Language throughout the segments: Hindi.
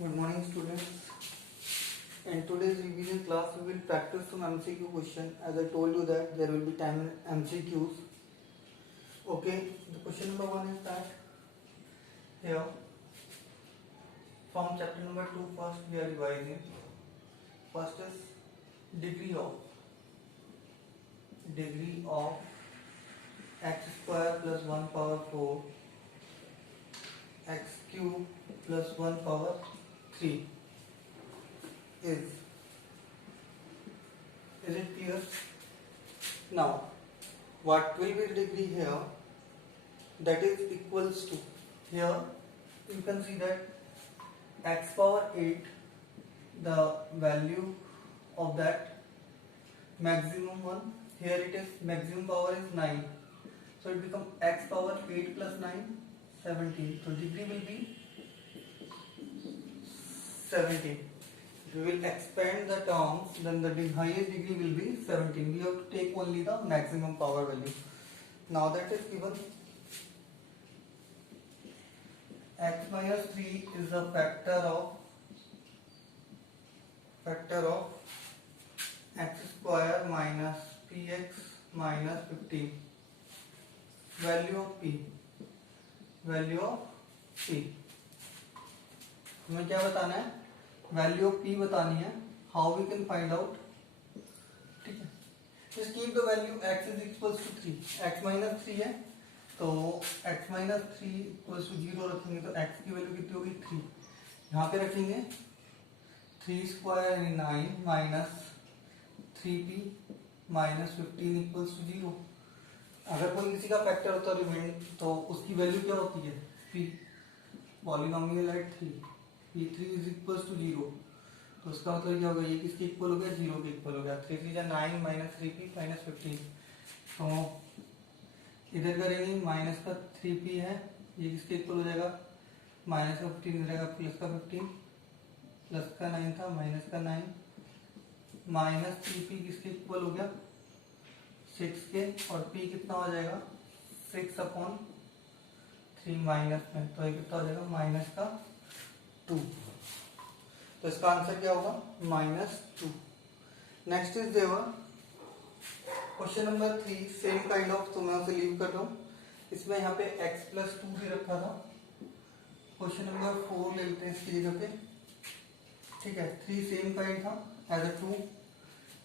Good morning, students. In today's revision class, we will practice some MCQ question. As I told you that there will be 10 MCQs. Okay, the question number 1 is that here from chapter number 2 first we are revising. First is degree of x square plus 1 power 4 x cube plus 1 power 3 is it clear? Now what will be the degree here? That is equals to, here you can see that x power 8, the value of that maximum one, here it is maximum power is 9, so it becomes x power 8 plus 9 17, so degree will be 17. We will expand the terms, then the highest degree will be 17. We have to take only the maximum power value. Now that is given, x minus 3 is the factor of x square minus px minus 15. Value of p, हमें क्या बताना है? वैल्यू ऑफ p बतानी है. How we can find out? ठीक है, just keep the value x is equals to 3. x minus 3 है तो x माइनस 3 इक्वल्स टू 0 रखेंगे तो x की वैल्यू कितनी होगी? 3. यहाँ पे रखेंगे 3 square 9 minus 3p minus 15 equals to 0. अगर कोई किसी का फैक्टर होता है रिमाइंड तो उसकी वैल्यू क्या होती है? p. Polynomial at 3, p3 is equals to 0, तो उसका मतलब क्या होगा? ये किसके इक्वल हो गया? 0 के इक्वल हो गया. 3 3 9 माइनस 3p माइनस 15, तो इधर करेंगे माइनस का 3p है, ये किसके इक्वल हो जाएगा? माइनस का 15 रहेगा प्लस का 15, प्लस का 9 था माइनस का 9, माइनस 3p किसके इक्वल हो गया? 6 के, और p कितना हो जाएगा? 6 अपॉन 3 माइनस में, तो ये कितना हो जाएगा? माइनस का 2. तो इसका आंसर क्या होगा? -2. Next is the other question number 3, same kind of, तो मैं उसे लीव कर रहा हूं. इसमें यहाँ पे x प्लस 2 भी रखा था. क्वेश्चन नंबर 4 ले लेते हैं इसकी जगह पे. ठीक है, 3 सेम काइंड था as a 2.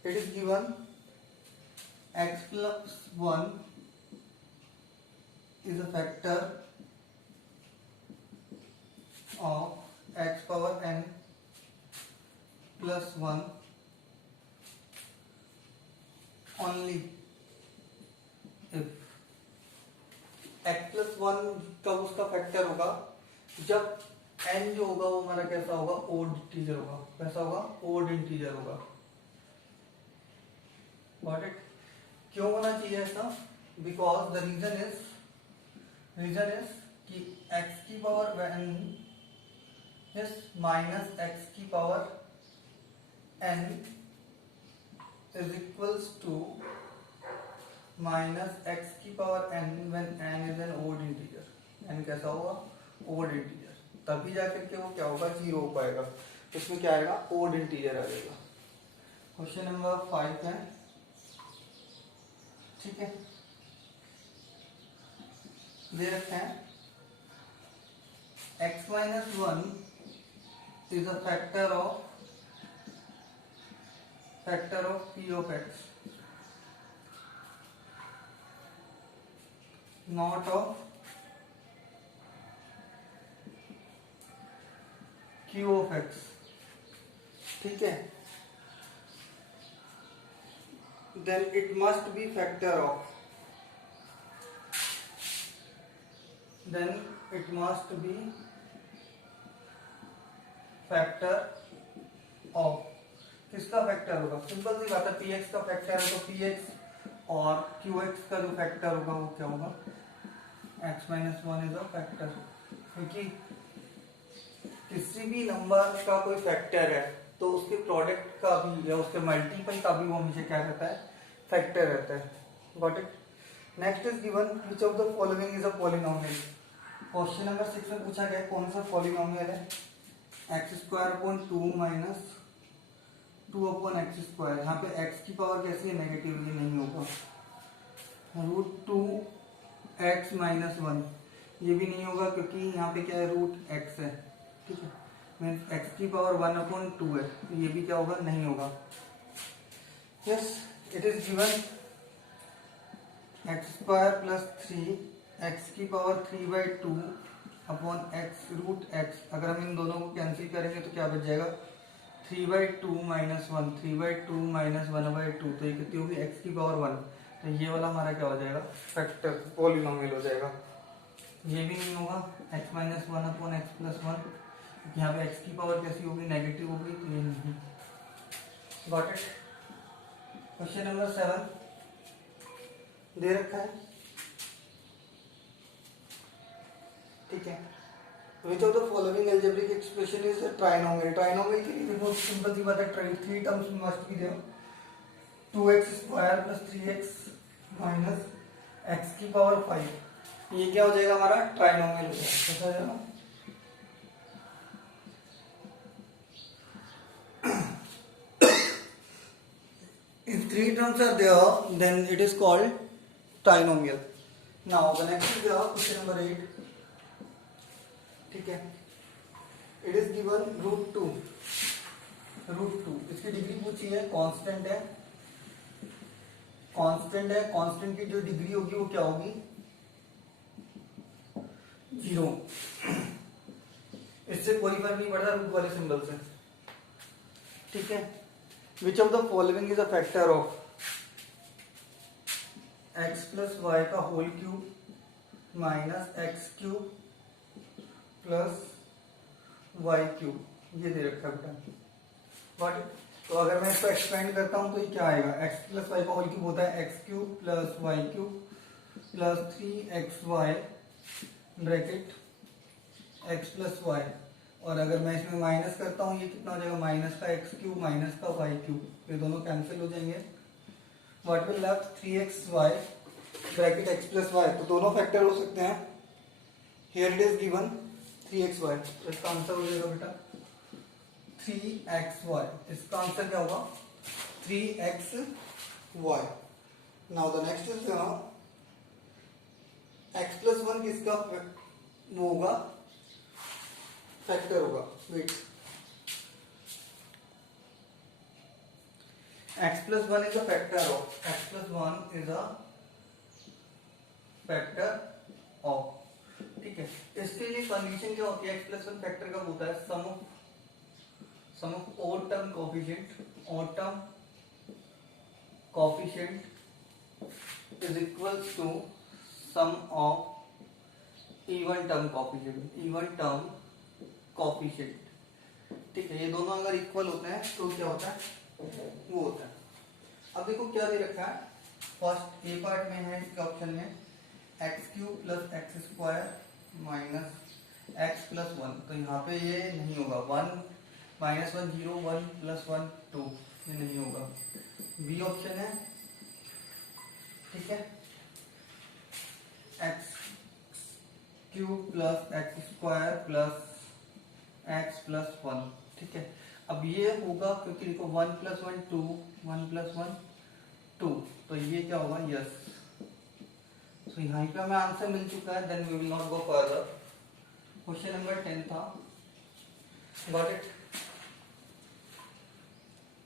It is given x plus 1 is a factor of x power n plus 1 only if x plus 1 का उसका फैक्टर होगा जब n जो होगा वो हमारा कैसा होगा? ओड इंटीजर होगा. कैसा होगा? ओड इंटीजर होगा. Got it? क्यों होना चाहिए ऐसा? बिकॉज द रीजन इज कि x की पावर n माइनस x की power n is equals to minus x की power n when n is an odd integer. n कैसा होगा? Odd integer. तभी जाकर के वो क्या होगा? 0 हो पाएगा. इसमें क्या आएगा? ओड इंटीजर आ जाएगा. क्वेश्चन नंबर 5 है. ठीक है, दे रखते हैं x minus 1 is a factor of p of x, not of q of x. ठीक है, then it must be factor of किसका फैक्टर होगा? सिंपल सी बात है, px का फैक्टर है तो px और qx का जो फैक्टर होगा वो क्या होगा? x minus 1 is a factor. क्योंकि किसी भी नंबर का कोई फैक्टर है तो उसके प्रोडक्ट का भी या उसके मल्टीपल का भी वो हमेशा क्या रहता है? फैक्टर रहता है. Got it? Next is given which of the following is a polynomial. Question number 6 में पूछा गया कौन सा पॉलिनोमियल है? X square upon 2 minus 2 upon x square. यहाँ पे एक्स की पावर कैसी है, नेगेटिव, ये नहीं होगा। रूट 2 एक्स माइनस 1, ये भी नहीं होगा क्योंकि यहाँ पे क्या है, रूट एक्स है, ठीक है, मीन्स एक्स की पावर 1 अपॉन 2 है, तो ये भी क्या होगा, नहीं होगा। Yes, it is given X square plus 3 X की power 3/2 upon X root X. अगर हम इन दोनों को कैंसिल करेंगे तो क्या बच जाएगा, 3/2 माइनस 1, 3/2 माइनस 1/2, तो ये कितनी होगी, एक्स की पावर 1। तो ये वाला हमारा क्या हो जाएगा, फैक्टर, पॉलिनोमियल हो जाएगा। ये भी नहीं होगा, x minus 1 upon x plus 1, यहाँ पे x की पावर कैसी होगी, नेगेटिव होगी, तो ये नहीं। Got it. क्वेश्चन नंबर 7 दे रखा है, ठीक है। Which of the following algebraic expression is trinomial. Trinomial के लिए बहुत सिंपल सी बात है, 3 terms must be there, 2x square plus 3x minus x की पावर 5। ये क्या हो जाएगा, हमारा ट्राइनोमियल हो जाएगा, कैसा हो जाएगा, if 3 terms are there then it is called trinomial. Now the next is question number 8, ठीक है। It is given root two, इसकी डिग्री पूछी है, कांस्टेंट है, कांस्टेंट की जो डिग्री होगी वो क्या होगी, 0। इससे कोई फर्क नहीं पड़ता रूट वाले सिंबल से, ठीक है। Which of the following is a factor of X plus Y का whole cube minus X cube plus Y cube, ये दे रखा है बेटा। व्हाट, तो अगर मैं इसको एक्सपेंड करता हूं तो ये क्या आएगा, एक्स प्लस वाई का होल क्यूब होता है x cube plus Y cube plus 3xy bracket x plus y, और अगर मैं इसमें माइनस करता हूँ ये कितना हो जाएगा, माइनस का एक्स क्यूब माइनस का वाई क्यूब, ये दोनों कैंसिल हो जाएंगे। What will left, 3xy bracket x plus y, तो दोनों फैक्टर हो सकते हैं। Here it is given 3xy, तो इसका आंसर हो जाएगा बेटा 3xy। इसका आंसर क्या होगा, 3xy। Now the next is x plus 1 किसका वो होगा, फैक्टर होगा। Wait, x plus 1 is a factor of, x plus 1 is a factor of, ठीक है। इसके लिए कंडीशन क्या होती है, x plus 1 फैक्टर कब होता है, sum of odd term coefficient is equals to sum of even term coefficient, ठीक है। ये दोनों अगर इक्वल होते हैं तो क्या होता है, वो होता है। अब देखो क्या दे रखा है, फर्स्ट ए पार्ट में है इसके ऑप्शन में x cube plus x square minus x plus 1, तो यहाँ पे ये नहीं होगा, 1 माइनस 1 0, 1 प्लस 1 2, ये नहीं होगा। बी ऑप्शन है, ठीक है, x cube plus x square plus x plus 1, ठीक है। अब ये होगा क्योंकि देखो 1 प्लस 1 2, 1 प्लस 1 2, तो ये क्या होगा, यस। तो यहाँ पे हमें आंसर मिल चुका है, then we will not go further. Question number 10 था, गॉट इट।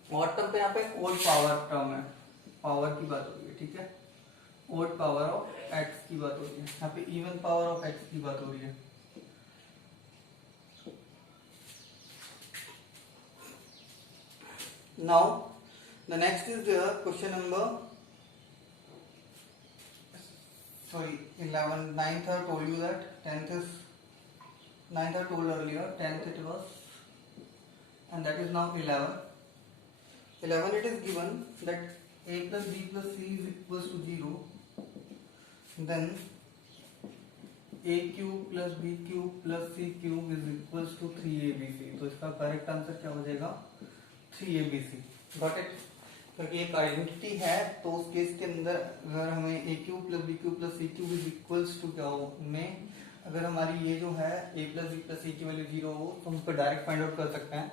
और टर्म पे यहाँ पे ओड पावर टर्म है, पावर की बात हो रही है, ठीक है, ओड पावर ऑफ एक्स की बात हो रही है, यहाँ पे इवन पावर ऑफ एक्स की बात हो रही है। Now the next is the question number 11. 9th I told you that 10th is 9th I told earlier, 10th it was, and that is now 11. 11 it is given that a plus b plus c is equals to 0, then a cube plus b cube plus c cube is equals to 3abc, तो इसका करेक्ट आंसर क्या हो जाएगा, 3abc। गॉट इट, क्योंकि एक आइडेंटिटी है तो उस केस के अंदर अगर हमें a cube plus b cube plus c cube is equals to क्या हो, में अगर हमारी ये जो है a plus b plus c की वैल्यू 0 हो तो हम उसको डायरेक्ट फाइंड आउट कर सकते हैं,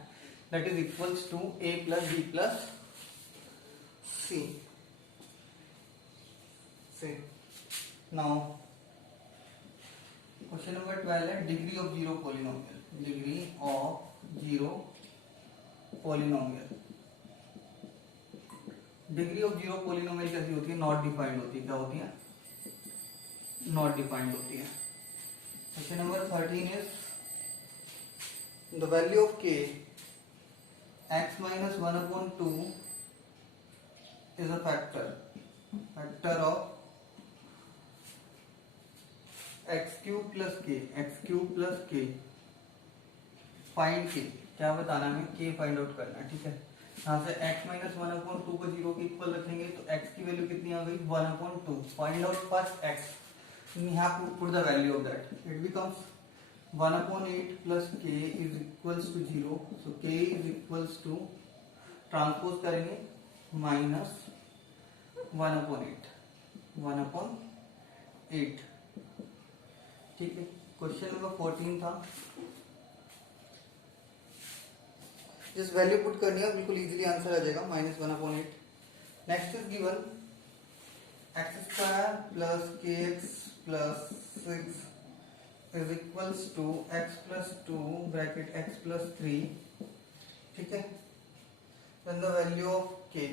that is equals to a plus b plus c. Now question number 12 है degree of zero polynomial. Degree of zero polynomial, degree of zero polynomial कैसी होती है? नॉट डिफाइंड होती है। क्या होती है? नॉट डिफाइंड होती है। Question number 13 is the value of k x minus 1 upon 2 is a factor of x cube plus k, x cube plus k, find k। क्या बताना है? k फाइंड आउट करना है, ठीक है। यहाँ से x माइनस 1 अपॉन 2 को 0 के इक्वल रखेंगे तो x की वैल्यू कितनी आ गई? 1 upon 2। Find out first x, we have to put the value of that. It becomes 1 upon 8 plus k is equals to 0. So k is equals to, transpose करेंगे, माइनस 1 upon 8, 1 upon 8, ठीक है। क्वेश्चन नंबर 14 था, जिस वैल्यू पुट करनी है बिल्कुल इजीली आंसर आ जाएगा, minus 1 upon 8। Next is given X square plus K x plus 6 is equals to X plus 2 bracket x plus 3, ठीक है। Then the value of K,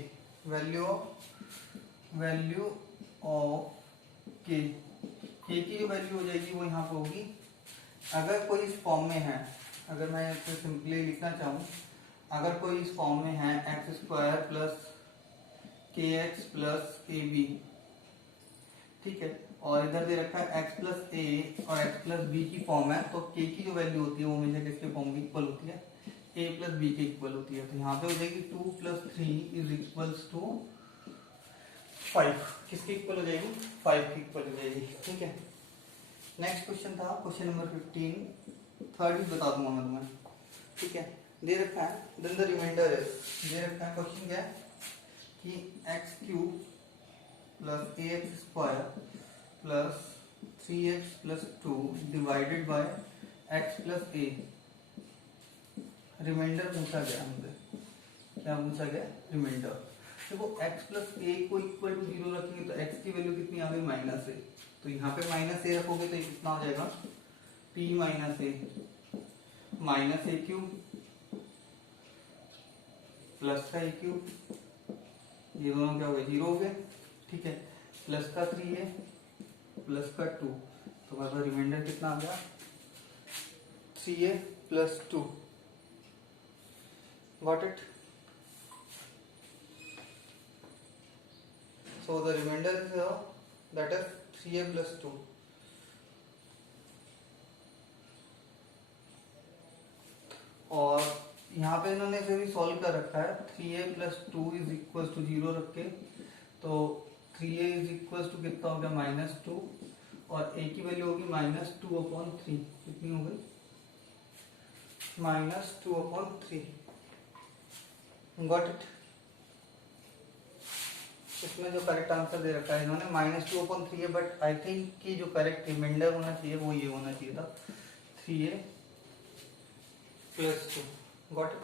value of K की जो वैल्यू हो जाएगी वो यहाँ पे होगी। अगर कोई इस फॉर्म में है, अगर मैं इसे सिंपली लिखना चाहूँ, अगर कोई इस फॉर्म में है x square plus K x plus A B, ठीक है, और इधर दे रखा है एक्स प्लस ए और एक्स प्लस बी की फॉर्म है, तो के की जो वैल्यू होती है वो हमेशा किसके फॉर्म की इक्वल होती है? ए प्लस बी के इक्वल होती है। तो यहाँ पे हो जाएगी 2 प्लस 3 इज इक्वल्स टू 5। किसकी इक्वल हो जाएगी? 5 की इक्वल हो जाएगी, ठीक है। नेक्स्ट क्वेश्चन था क्वेश्चन नंबर 15, थर्ड भी बता दूंगा मैं तुम्हें, ठीक है। दे रखा है देन द रिमाइंडर इज, दे रखा है क्वेश्चन क्या है कि x cube plus a x square plus 3x plus 2 divided by x plus a. Remainder पूछा गया हमसे, क्या पूछा गया? रिमाइंडर। देखो x प्लस ए को इक्वल टू 0 रखेंगे तो x की वैल्यू कितनी आ गई? माइनस ए। तो यहाँ पे माइनस ए रखोगे तो ये कितना हो जाएगा? p माइनस ए क्यूब प्लस का ए क्यूब, ये दोनों क्या हो गए? 0 हो गए, ठीक है। प्लस का 3a प्लस का 2, तो हमारे पास रिमाइंडर कितना आ गया? 3a plus 2। Got it? So the remainder is here, that is 3a plus 2. और यहाँ पे इन्होंने इसे भी सॉल्व कर रखा है, 3a plus 2 is equals to 0 रख के, तो 3a is equals to कितना हो गया? माइनस 2, और a की वैल्यू होगी माइनस 2 अपॉन 3। कितनी हो गई? Minus 2 upon 3। Got it? इसमें जो करेक्ट आंसर दे रखा है इन्होंने माइनस 2 अपॉन 3 है, बट आई थिंक कि जो करेक्ट रिमाइंडर होना चाहिए वो ये होना चाहिए था, 3a प्लस 2। Got it?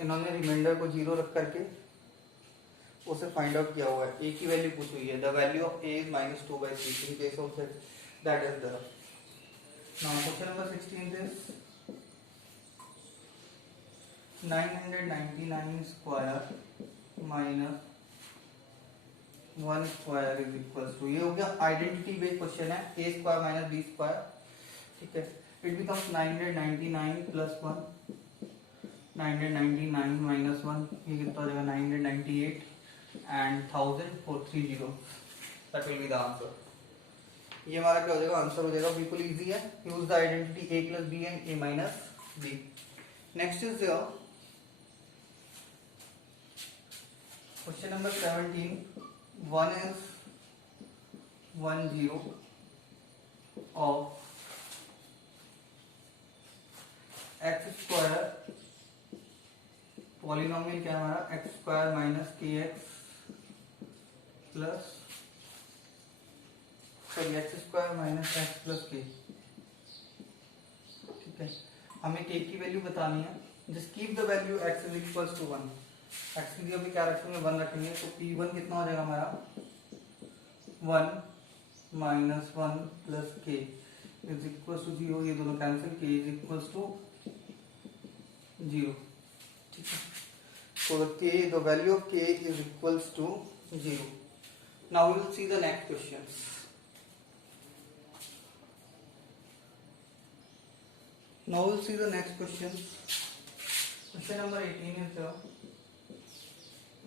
इन्होंने रिमाइंडर को 0 रख करके उसे फाइंड आउट किया हुआ है। a की वैल्यू पूछी हुई है, the value of a is minus 2/3 in case of that is the. Now question number 16 is 999 square minus 1 square is equal to, ये हो गया आइडेंटिटी बेस्ड क्वेश्चन है, a square minus b square, ठीक है। इट बिकम्स 999 प्लस 1, 999 माइनस 1, ये कितना हो जाएगा? 998 and 1430, that will be the answer. ये हमारा क्या हो जाएगा? आंसर हो जाएगा। बिल्कुल इजी है। Use the identity a plus b and a minus b। Next is question number 17, 1 is 10 of x square, polynomial क्या है हमारा? x square minus k x plus sorry x square minus x plus k. ठीक है, हमें के की वैल्यू बतानी है। Just keep the value x is equals to 1। x की जगह पे क्या रखेंगे, 1 रखेंगे, तो p1 कितना हो जाएगा हमारा 1 माइनस 1 प्लस के इज इक्वल्स टू 0। ये दोनों कैंसिल, के इज इक्वल्स टू 0। ठीक है, so the value of k is equals to 0. Now we will see the next questions. Now we will see the next questions. Question number 18 is here.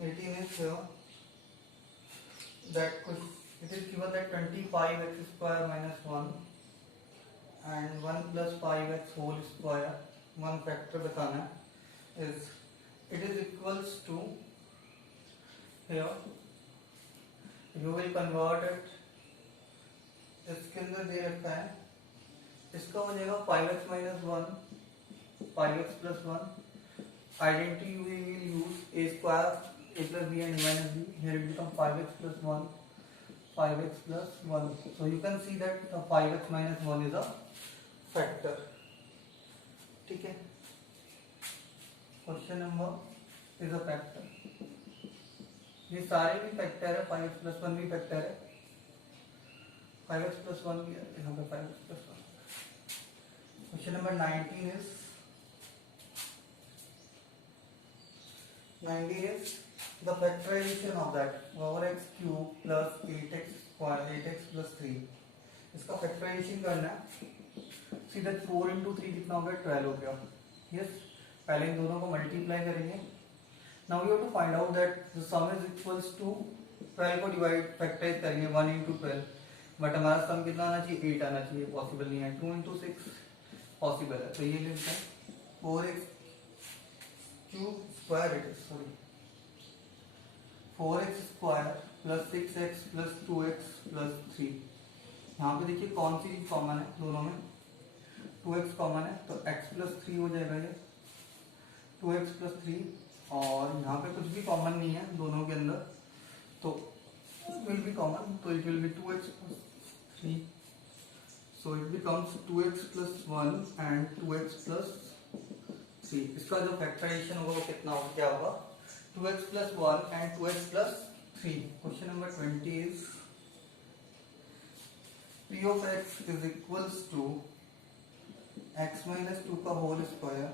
18 is here that it is given that 25x square minus 1 and 1 plus 5x whole square, one factor बताना है, is it is equals to, here you will convert it, इसके अंदर दे रखा है, इसका हो जाएगा 5x minus 1 5x plus 1, identity we will use a square a plus b and a minus b, here it becomes 5x plus 1 5x plus 1, so you can see that the 5x minus 1 is a factor. ठीक है, question number is a factor, ये सारे भी फैक्टर है, 5x plus 1 भी फैक्टर है, 5x plus 1 भी है, यहाँ पे 5x plus 1. Question number 19 is the factorization of that over x cube plus 8x square 8x plus 3. इसका फैक्टराइजेशन करना है, सीधा 4 into 3 कितना हो गया, 12 हो गया. यस, पहले इन दोनों को मल्टीप्लाई करेंगे. Now we have to find out that the sum is equals to 12 को डिवाइड फैक्टराइज करेंगे 1 into 12, बट हमारा सम कितना आना चाहिए, 8 आना चाहिए, पॉसिबल नहीं है. 2 into 6 पॉसिबल है, तो ये लिखते हैं 4x cube square, it is sorry 4x square plus 6x plus 2x plus 3. यहाँ पे देखिए कौन सी कॉमन है, दोनों में 2x कॉमन है, तो x प्लस 3 हो जाएगा ये 2x प्लस 3, और यहाँ पे कुछ भी कॉमन नहीं है दोनों के अंदर, तो विल बी कॉमन, तो it will B 2x plus 3, so it becomes 2x plus 1 and 2x plus 3. इसका जो फैक्टराइजेशन होगा वो कितना होगा, क्या होगा, 2x plus 1 and 2x plus 3. Question number 20 is p of x is equals to x minus 2 का whole square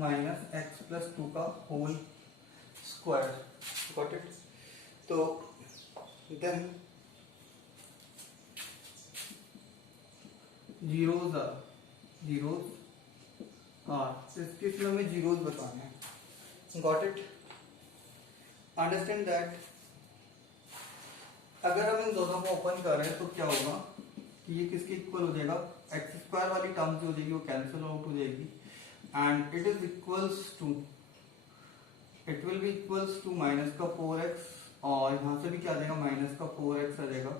minus x plus 2 का होल स्क्वायर. Got it. तो देन जीरोज आर इस केस में हमें जीरोज बताने हैं. Got it. अंडरस्टैंड दैट अगर हम इन दोनों को ओपन कर रहे हैं तो क्या होगा कि ये किसके इक्वल हो जाएगा, एक्स स्क्वायर वाली टर्म जो हो जाएगी वो कैंसिल आउट हो जाएगी, and it is equals to, it will be equals to minus का 4x, और यहाँ से भी क्या आ जाएगा, माइनस का 4x आ जाएगा,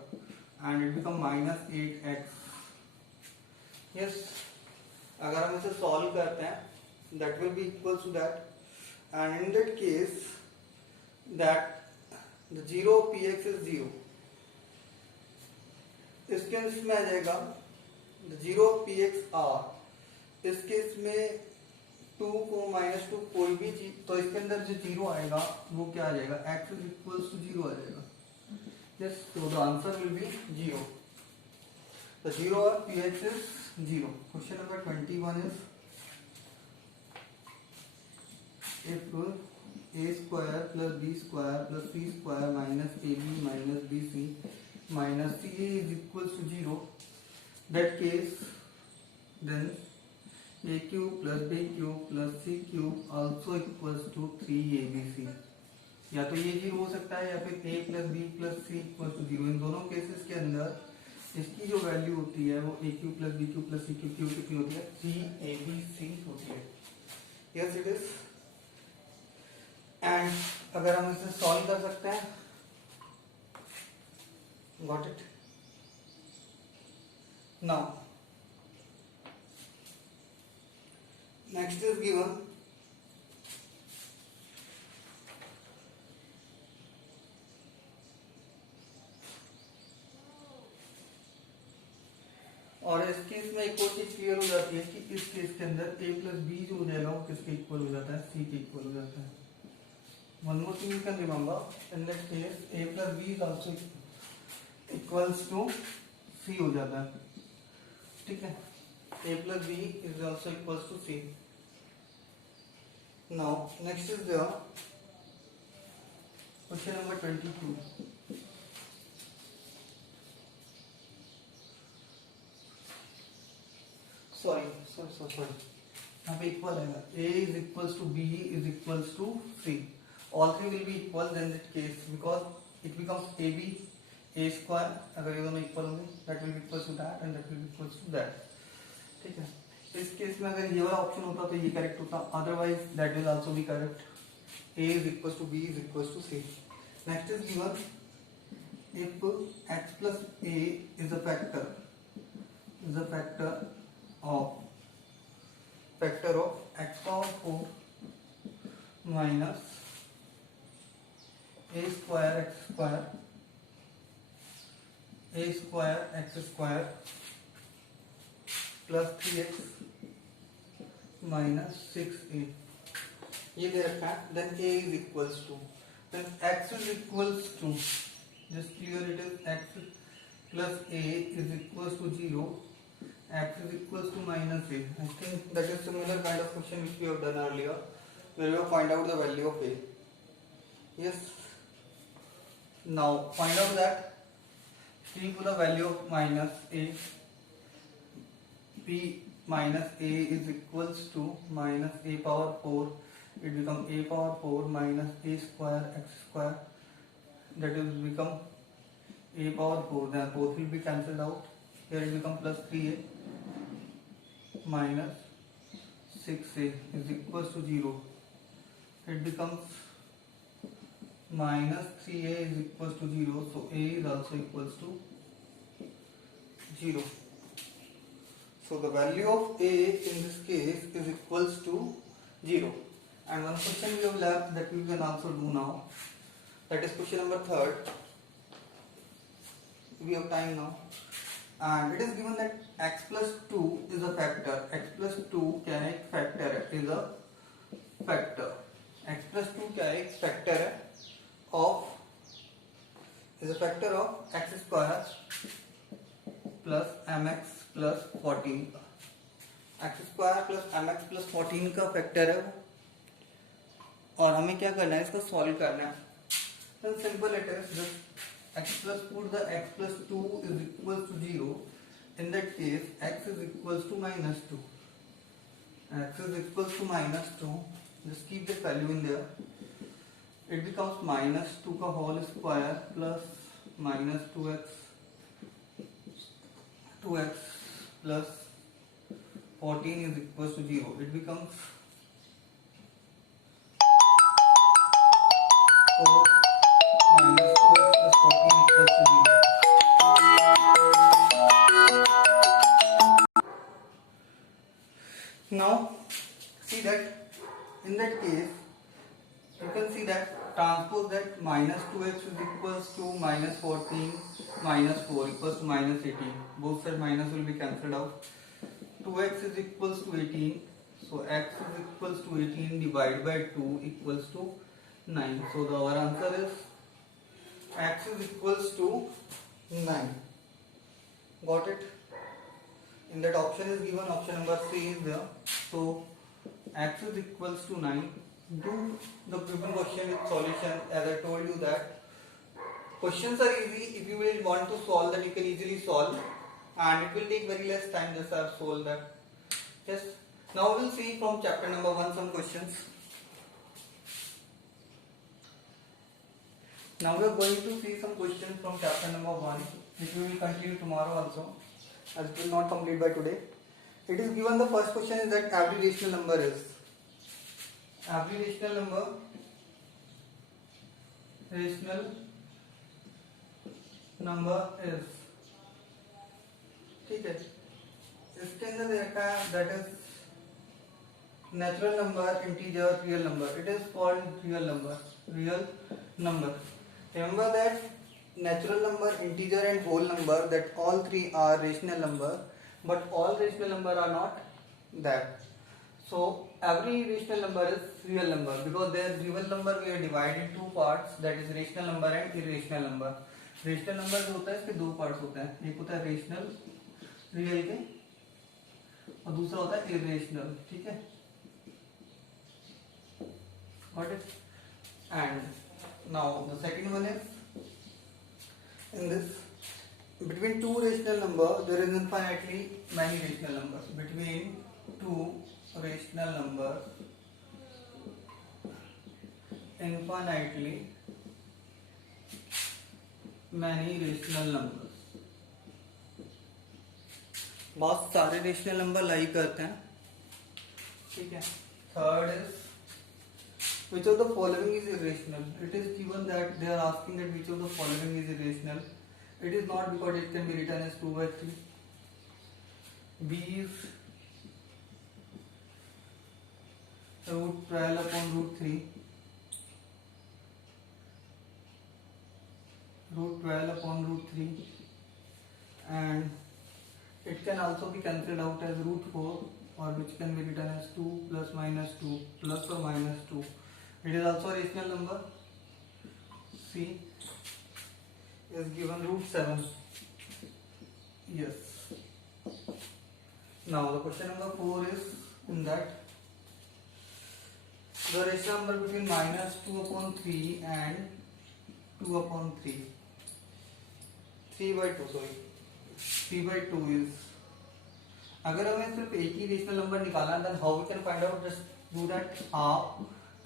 and it become minus 8x. Yes, अगर हम इसे सॉल्व करते हैं that will be equals to that, and in that case that the 0 px is 0. इस केस में आ जाएगा 0 px r. इस केस में 2 को माइनस 2 कोई भी चीज, तो इसके अंदर जो 0 आएगा वो क्या आ जाएगा, x इज इक्वल्स टू 0 आ जाएगा. Yes, so the answer will be 0. The 0 or px is 0. Question number 21 is if a square plus b square plus c square minus ab minus bc minus ca is equals to 0, that case then a cube plus b cube plus c cube also equals to 3abc. या तो ये 0 हो सकता है या फिर a plus b plus c equals to 0. इन दोनों केसेस के अंदर इसकी जो वैल्यू होती है वो a cube plus b cube plus c cube कितनी होती है, 3abc होती है. Yes it is. एंड अगर हम इसे सॉल्व कर सकते हैं, got it. Now next is given एक और चीज क्लियर हो जाती है कि इस केस के अंदर a प्लस बी जो हो जाएगा वो किसके इक्वल हो जाता है, c के इक्वल हो जाता है। One more thing you can remember, in that case a plus b is also equals to c हो जाता है, ठीक है। a plus b is also equals to c। Now next is the question number 22। Sorry यहाँ पे इक्वल है, a is equals to b is equals to c, all three will be equal then that case because it becomes ab a square, अगर ये दोनों इक्वल होंगे that will be equals to that and that will be equals to that, ठीक है। इस केस में अगर ये वाला ऑप्शन होता तो ये करेक्ट होता, otherwise that will also be correct, a is equals to b is equals to c। next is given if x plus a is a factor of x power 4 minus a square x square plus 3x minus 6a, ये दे रखा है। then a is equals to, then x is equals to, just clear it is x plus a is equals to 0, x is equals to minus a. I think that is similar kind of question which we have done earlier, where we have find out the value of a. Yes. Now find out that p to the value of minus a, p minus a is equals to minus a power 4. It becomes a power 4 minus a square x square. That will become a power 4. Then both will be cancelled out. Here it becomes plus 3a minus 6a is equals to 0. It becomes minus 3a is equals to 0. So a is also equals to 0. So the value of a in this case is equals to 0. And one question we have left that we can also do now. That is question number 3. We have time now. And it is given that x plus 2 is a factor. X plus 2 क्या है, एक factor है, is a factor. X plus 2 क्या है, एक factor है of, is a factor of x square plus mx plus 14 का, x square plus mx plus 14 का factor है वो, और हमें क्या करना है, इसको सॉल्व करना है। Then simple it is, just x plus put the x plus 2 is equals to 0. In that case x is equals to minus 2. X is equals to minus 2. Just keep the value in there. It becomes minus 2 का whole square plus minus 2x plus 14 is equals to 0. It becomes 4 minus 2x plus 14 equals to 0. Now see that in that case you can see that transpose that minus 2x is equals to minus 14 minus 4 equals to minus 18. Both side minus will be cancelled out. 2x is equals to 18. So x is equals to 18 divided by 2 equals to 9. So our answer is x is equals to 9. Got it? In that option is given, option number C is there. So x is equals to 9. Do the given question with solution. As I told you that questions are easy. If you will want to solve, then you can easily solve, and it will take very less time. Just I have solved that. Yes. Now we will see from chapter number 1 some questions. Now we are going to see some questions from chapter number 1, which we will continue tomorrow also, as it will not complete by today. It is given, the first question is that every rational number is. Every rational number is, ठीक है। इसके अंदर दे रखा है that is natural number, integer, real number. It is called real number. Remember that natural number, integer and whole number, that all three are rational number. but all rational number are not that. So every rational number is real number because their real number we are divided in two parts, that is rational number and irrational number. Rational number जो होता है इसके दो पार्ट्स होते हैं, एक होता है रेशनल रियल के और दूसरा होता है इरेशनल. ठीक है, got it? And now the second one is, in this between two rational numbers there is infinitely many rational numbers. Between two rational numbers infinitely many rational numbers. बहुत सारे रेशनल नंबर लाई करते हैं. ठीक है. Third is which of the following is irrational. It is given that they are asking that which of the following is irrational. It is not because it can be written as 2/3. B is root 12 upon root 3. Root 12 upon root 3, and it can also be cancelled out as root 4, or which can be written as 2 plus minus 2 plus or minus 2. It is also a rational number. C is given root 7. Yes. Now the question number 4 is in that the rational number between minus 2 upon 3 and 2 upon 3. 3/2 is, अगर हमें सिर्फ एक ही रेशनल नंबर निकालना है, then how we can find out? Just do that half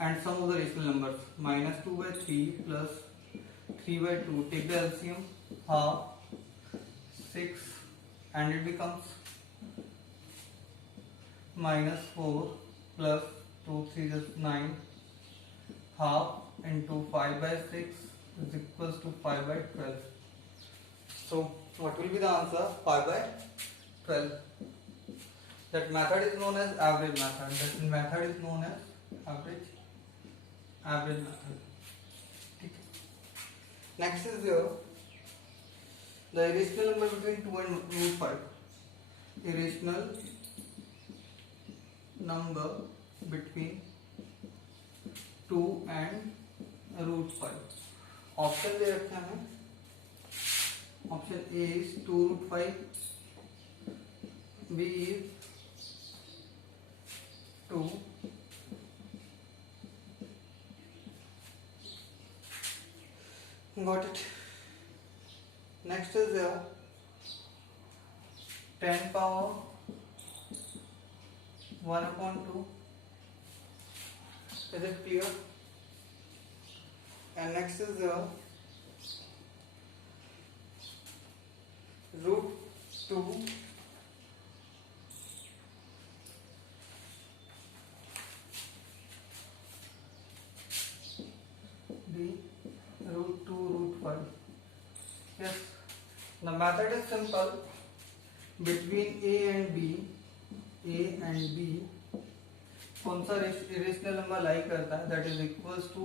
and sum of the rational numbers. Minus 2/3 plus 3/2. Take the LCM, half 6, and it becomes minus 4 plus 2 3 is 9. Half into 5/6 is equals to 5/12. So what will be the answer? 5/12. That method is known as average method. That method is known as average method. Okay. Next is here the irrational number between 2 and root 5. Irrational number between 2 and root 5. Option दे रखे हैं. Option A is 2 root 5, B is 2, got it. Next is 10 power 1 upon 2. Is it clear? And next is root 2 B root 2 root 5. Yes, the method is simple. Between A and B कौन सा irrational number lie करता है, that is equals to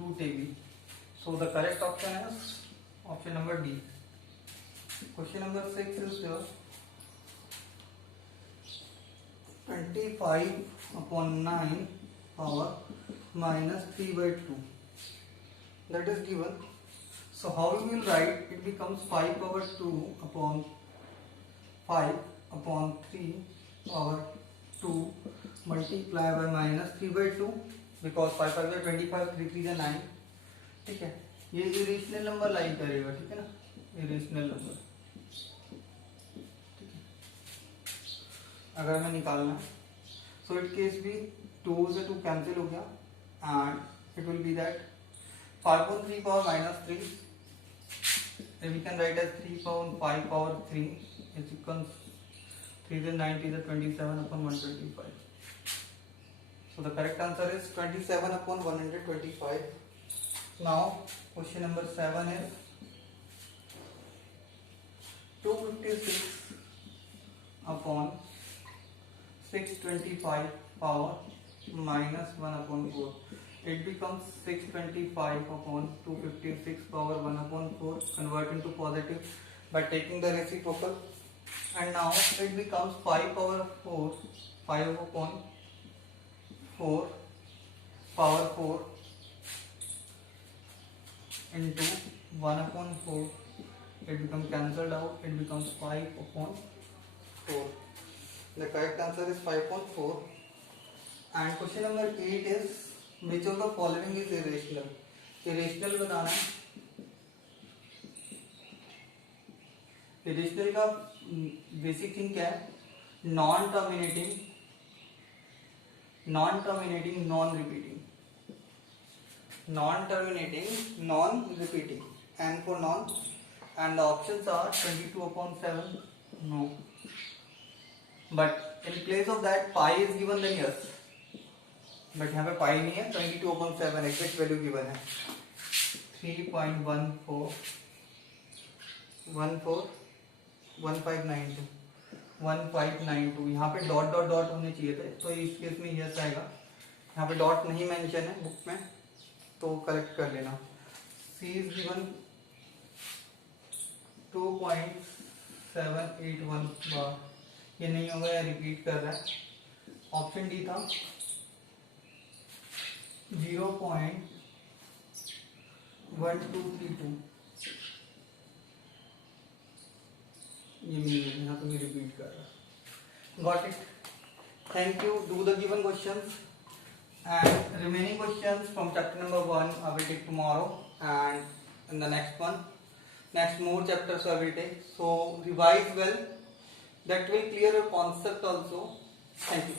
root AB. So the correct option is option number D. Question number 6 is 25 upon 9 power minus 3/2. That is given. So how we will write? It becomes 5 power 2 upon 5 upon 3 power 2 multiply by minus 3/2, because 5 5 is 25, 3 3 is 9. ठीक है, ये इरेशनल नंबर लाई करेगा. ठीक है ना, इरेशनल नंबर. अगर हमें निकालना, सो इट केस भी 2 से 2 कैंसिल हो गया, and it will B that 5 on 3 power minus 3, we can write as 3 power 5 power 3 is equals 3 is 90 is 27 upon 125. So the correct answer is 27 upon 125. Now question number 7 is 256 upon 625 power minus 1 upon 4. It becomes 625 upon 256 power 1 upon 4. Convert into positive by taking the reciprocal. and now it becomes 5 power 4, 5 upon 4 power 4 into 1 upon 4. It becomes cancelled out, it becomes 5 upon 4. The correct answer is 5 upon 4. And question number 8 is, which of the following is irrational? Irrational बताना है. Irrational का बेसिक थिंग क्या है? Non terminating, non terminating, non repeating. Non terminating, non repeating. N for non. And the options are 22 upon 7. No. But in place of that pi is given, then yes. But यहाँ पे पाई नहीं है. 22 upon 7 एग्जैक्ट वैल्यू गिवन है 3.1592. यहाँ पे डॉट डॉट डॉट होने चाहिए थे, तो इस केस में यस आएगा. यहाँ पे डॉट नहीं मेंशन है बुक में, तो करेक्ट कर लेना. सी इज गिवन 2.781 बार. ये नहीं होगा, या रिपीट कर रहा है. ऑप्शन डी था 0.1232. ये भी यहाँ पे रिपीट कर रहा. Got it. Thank you. Do the given questions and remaining questions from chapter number 1 I will take tomorrow, and in the next more chapters I will take. So revise well, that will clear your concept also. Thank you.